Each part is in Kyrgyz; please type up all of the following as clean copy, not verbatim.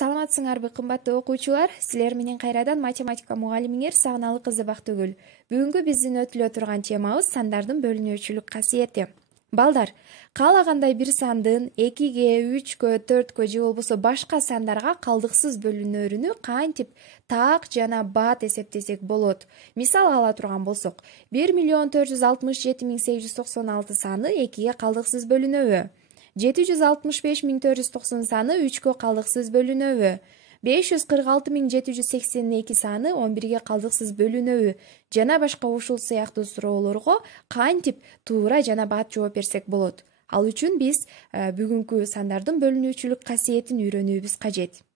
Саламатсыңарбы кымбаттуу окуучулар, силер менен кайрадан математика мугалимиңер Сагыналы кызы Бактыгүл. Бүгүнкү биздин өтүлө турган темабыз сандардын бөлүнүүчүлүк касиети. Балдар, каалагандай бир сандын 2ге, 3кө, 4кө же болбосо башка сандарга калдыксыз бөлүнөрүнү кантип так жана бат эсептесек болот? Мисал ала турган болсок, 1.467.896 саны 2ге калдыксыз бөлүнөбү? 765.490 саны 3кө калдыксыз бөлүнөбү? 546.782 саны 11ге калдыксыз бөлүнөбү? Жана башка ушул сыяктуу суроолорго кантип туура жана бат жооп берсек болот? Ал үчүн биз бүгүнкү сандардын бөлүнүүчүлүк касиетин үйрөнүүбүз кажет.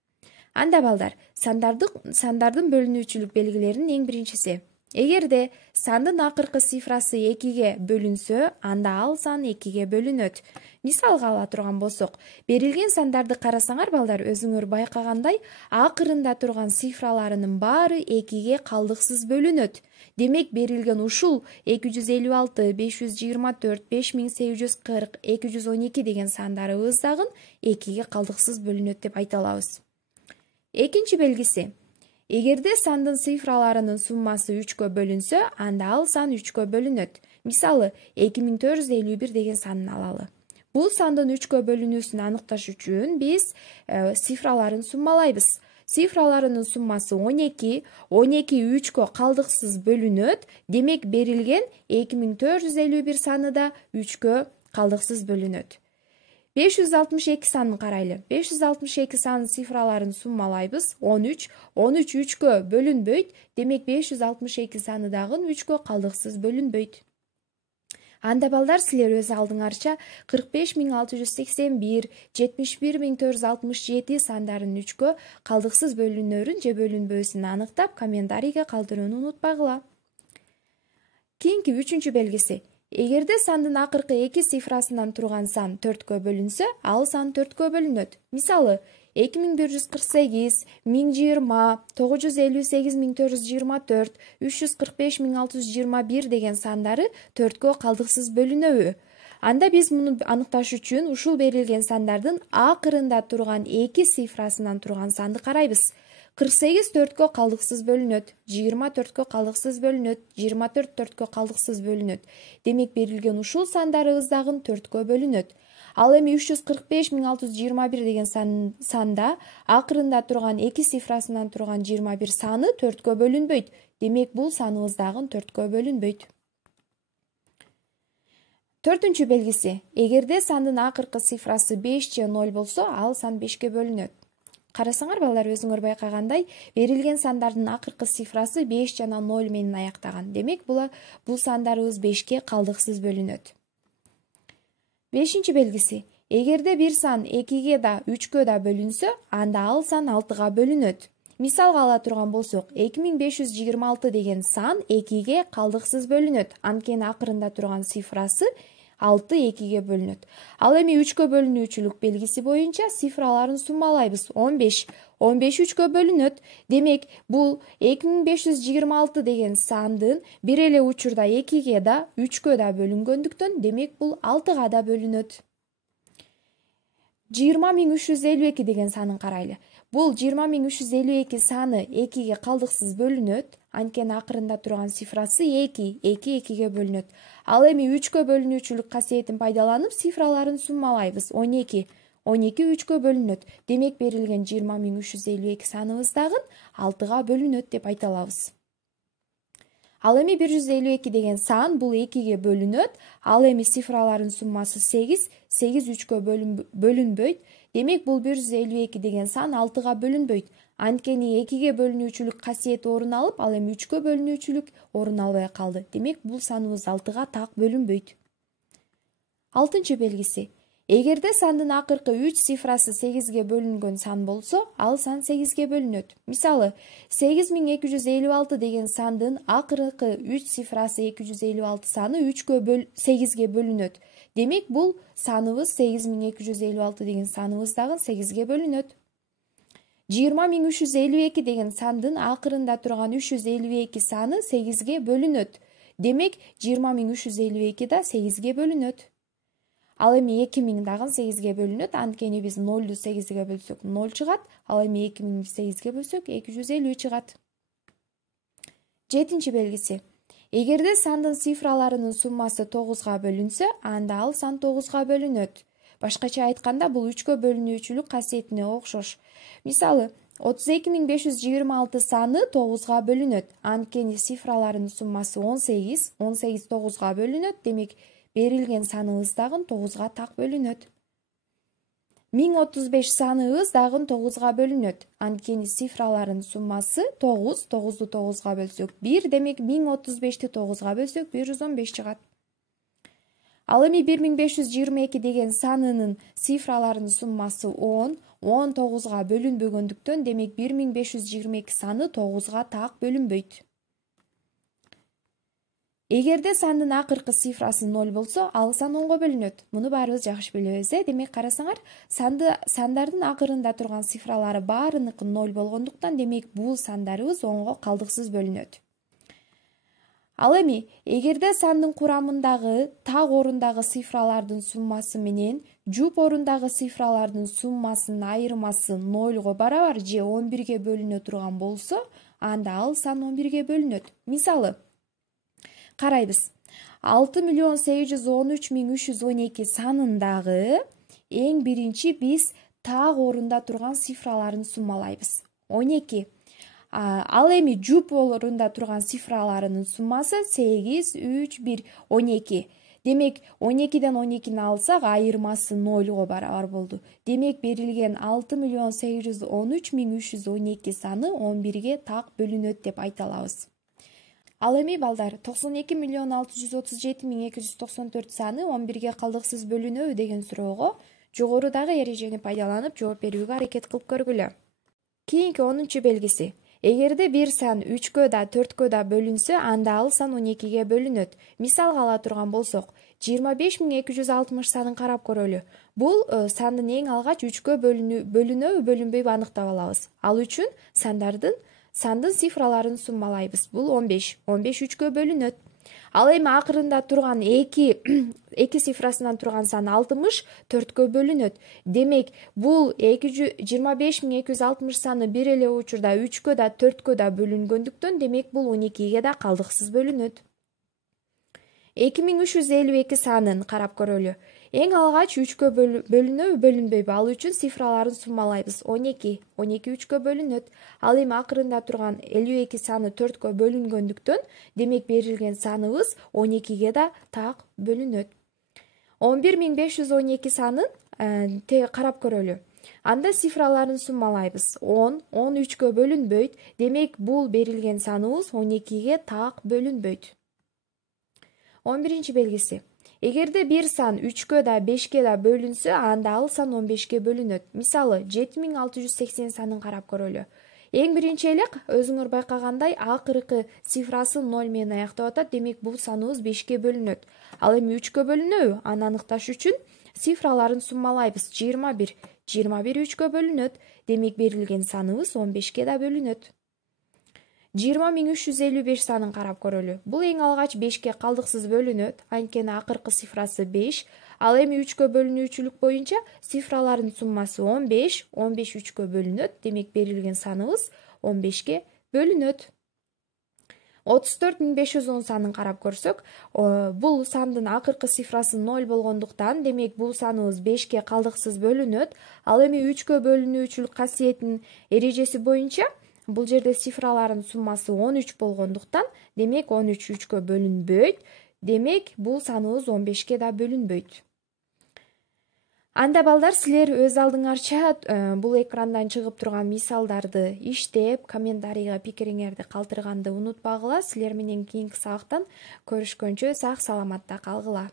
Анда балдар, сандардын бөлүнүүчүлүк белгилеринин эң биринчиси. Эгерде сандын акыркы цифрасы 2ге бөлүнсө, анда ал сан 2ге бөлүнөт. Мисалга ала турган болсок, берилген сандарды карасаңар балдар, өзүңөр байкагандай, акырында турган цифраларынын баары 2ге калдыксыз бөлүнөт. Демек, берилген ушул 256, 524, 5840, 212 деген сандарыбыз дагы 2ге калдыксыз бөлүнөт деп айта алабыз. Экинчи белгиси. Эгерде сандын цифраларынын суммасы 3кө бөлүнсө, анда ал сан 3кө бөлүнөт. Мисалы, 2451 деген санын алалы. Бул сандын 3кө бөлүнүүсүн аныкташ үчүн биз цифраларын суммалайбыз. Цифраларынын суммасы 12, 12 3кө калдыксыз бөлүнөт. Демек, берилген 2451 саны да 3кө калдыксыз бөлүнөт. 562 санын карайлы. 562 санын цифраларын суммалайбыз. 13, 13 3кө бөлүнбөйт. Демек, 562 саны дагы 3кө калдыксыз бөлүнбөйт. Анда балдар, силер өз алдыңарча 45681, 71467 сандарын 3кө калдыксыз бөлүнөрүн же бөлүнбөөсүн аныктап, комментарийге калтырууну унутпагыла. Кийинки үчүнчү белгиси. Эгерде сандын акыркы 2 цифрасынан турган сан 4кө бөлүнсө, ал сан 4кө бөлүнөт. Мисалы, 2148, 1020, 958.424, 345.621 деген сандары 4кө калдыксыз бөлүнөбү? Анда биз муну аныкташ үчүн ушул берилген сандардын акырында турган 2 цифрасынан турган санды карайбыз. 48 4кө калдыксыз бөлүнөт, 20 4кө калдыксыз бөлүнөт, 24 4кө калдыксыз бөлүнөт. Демек, берилген ушул сандарыбыз дагы 4кө бөлүнөт. Ал эми 345.621 деген санда акырында турган 2 цифрасынан турган 21 саны 4кө бөлүнбөйт. Демек, бул саныбыз дагы 4кө бөлүнбөйт. Төртүнчү белгиси. Эгерде сандын акыркы цифрасы 5 же 0 болсо, ал сан 5ке бөлүнөт. Карасаңар балдар, өзүңөр байкагандай, берилген сандардын акыркы цифрасы 5 жана 0 менен аяктаган. Демек, бул сандарыбыз 5ке калдыксыз бөлүнөт. Бешинчи белгиси. Эгерде бир сан 2ге да 3кө да бөлүнсө, анда ал сан 6га бөлүнөт. Мисалга ала турган болсок, 2526 деген сан 2ге калдыксыз бөлүнөт. Анткени акырында турган цифрасы 6 2ге бөлүнөт. Ал эми 3кө бөлүнүүчүлүк белгиси боюнча цифраларын суммалайбыз. 15, 15 3кө бөлүнөт. Демек, бул 2526 деген сандын бир эле учурда 2ге да 3кө да бөлүнгөндүктөн, демек, бул 6га да бөлүнөт. 20352 деген санын карайлы. Бул 20352 саны 2ге калдыксыз бөлүнөт. Анткени акырында турган цифрасы 2, 2 2ге бөлүнөт. Ал эми 3кө бөлүнүүчүлүк касиетин пайдаланып, цифраларын суммалайбыз. 12, 12 3кө бөлүнөт. Демек, берилген 20352 саныбыз дагы 6га бөлүнөт деп айта алабыз. Ал эми 152 деген сан бул 2ге бөлүнөт. Ал эми цифраларын суммасы 8, 8 3кө бөлүнбөйт. Демек, бул 152 деген сан 6га бөлүнбөйт. Анткени 2ге бөлүнүүчүлүк касиети орун алып, ал эми 3кө бөлүнүүчүлүк орун албай калды. Демек, бул саныбыз 6га так бөлүнбөйт. Алтынчы белгиси. Эгерде сандын акыркы 3 цифрасы 8ге бөлүнгөн сан болсо, ал сан 8ге бөлүнөт. Мисалы, 8256 деген сандын акыркы 3 цифрасы 256 саны 8ге бөлүнөт. Демек, бул саныбыз 8256 деген саныбыз дагы 8ге бөлүнөт. 20352 деген сандын акырында турган 352 саны 8ге бөлүнөт. Демек, 20352 да 8ге бөлүнөт. Ал эми 2000 дагы 8ге бөлүнөт. Анткени биз 0ду 8ге бөлсөк 0 чыгат. Ал эми 2000 8ге бөлсөк 250 чыгат. 7-чи белгиси. Эгерде сандын цифраларынын суммасы 9га бөлүнсө, анда ал сан 9га бөлүнөт. Башкача айтканда, бул 3кө бөлүнүүчүлүк касиетине окшош. Мисалы, 32526 саны 9га бөлүнөт. Анткени цифраларынын суммасы 18, 18 9га бөлүнөт. Демек, берилген саныбыз дагы 9га так бөлүнөт. 1035 саныбыз дагы 9га бөлүнөт. Анткени цифраларынын суммасы 9, 9ду 9га бөлсөк 1, демек 1035ти 9га бөлсөк 115 чыгат. Ал эми 1522 деген санынын цифраларынын суммасы 10, 10 9га бөлүнбөгөндүктөн, демек 1522 саны 9га так бөлүнбөйт. Эгерде сандын акыркы цифрасы 0 болсо, ал сан 10го бөлүнөт. Муну баарыбыз жакшы билебиз, Демек, карасаңар, сандардын акырында турган цифралары баарыныкы 0 болгондуктан, демек, бул сандарыбыз 10го калдыксыз бөлүнөт. Ал эми, эгерде сандын курамындагы так орундагы цифралардын суммасы менен жуп орундагы цифралардын суммасынын айырмасы 0го барабар же 11ге бөлүнө турган болсо, анда ал сан 11ге бөлүнөт. Мисалы, карайбыз. 6.813.312 санындагы эң биринчи биз так орунда турган цифраларын суммалайбыз. 12. Ал эми жуп орунда турган цифраларынын суммасы 8, 3, 1, 12. Демек, 12ден 12-ни алсак, айырмасы 0го барабар болду. Демек, берилген 6.813.312 саны 11ге так бөлүнөт деп айта алабыз. Ал эми, балдар, 92.637.294 саны 11ге калдыксыз бөлүнөбү деген суроого жогорудагы эрежени пайдаланып жооп берүүгө аракет кылып көргүлө. Кийинки 10-чу белгиси. Эгерде бир сан 3кө да 4кө да бөлүнсө, анда ал сан 12ге бөлүнөт. Мисалга ала турган болсок, 25260 санын карап көрөлү. Бул сандын эң алгач 3кө бөлүнөбү, бөлүнбөйбү аныктап алабыз. Ал үчүн сандын цифраларын суммалайбыз. Бул 15. 15 3кө бөлүнөт. Ал эми акырында турган 2 цифрасынан турган сан 60 4кө бөлүнөт. Демек, бул 25260 саны бир эле учурда 3кө да 4кө да бөлүнгөндүктөн, демек, бул 12ге да калдыксыз бөлүнөт. 2352 санын карап көрөлү. Эң алгач 3кө бөлүнөбү, бөлүнбөйбү? Ал үчүн цифраларын суммалайбыз. 12. 12 3кө бөлүнөт. Ал эми акырында турган 52 саны 4кө бөлүнгөндүктөн, демек, берилген саныбыз 12ге да так бөлүнөт. 11512 санын карап көрөлү. Анда цифраларын суммалайбыз. 10 3кө бөлүнбөйт. Демек, бул берилген саныбыз 12ге так бөлүнбөйт. 11-чи белгиси. Эгерде бир сан 3кө да 5ке да бөлүнсө, анда ал сан 15ке бөлүнөт. Мисалы, 7680 санын карап көрөлү. Эң биринчи элек өзүңөр байкагандай акыркы цифрасы 0 менен аяктап атат, демек, бул саныбыз 5ке бөлүнөт. Ал эми 3кө бөлүнөбү? Аны аныкташ үчүн цифраларын суммалайбыз. 21. 21 3кө бөлүнөт. Демек, берилген саныбыз 15ке да бөлүнөт. 20355 санын карап көрөлү. Бул эң алгач 5ке калдыксыз бөлүнөт, анткени акыркы цифрасы 5. Ал эми 3кө бөлүнүүчүлүк боюнча цифралардын суммасы 15, 15 3кө бөлүнөт, демек, берилген саныбыз 15ке бөлүнөт. 34510 санын карап көрсөк, бул сандын акыркы цифрасы 0 болгондуктан, демек, бул саныбыз 5ке калдыксыз бөлүнөт. Ал эми 3кө бөлүнүүчүлүк касиетинин эрежеси боюнча бул жерде цифралардын суммасы 13 болгондуктан, демек, 13 3кө бөлүнбөйт. Демек, бул саныбыз 15ке да бөлүнбөйт. Анда, балдар, силер өз алдыңарча бул экрандан чыгып турган мисалдарды иштеп, комментарийга пикириңерди калтырганды унутпагыла. Силер менен кийинки сабактан көрүшкөнчө сак саламатта калгыла.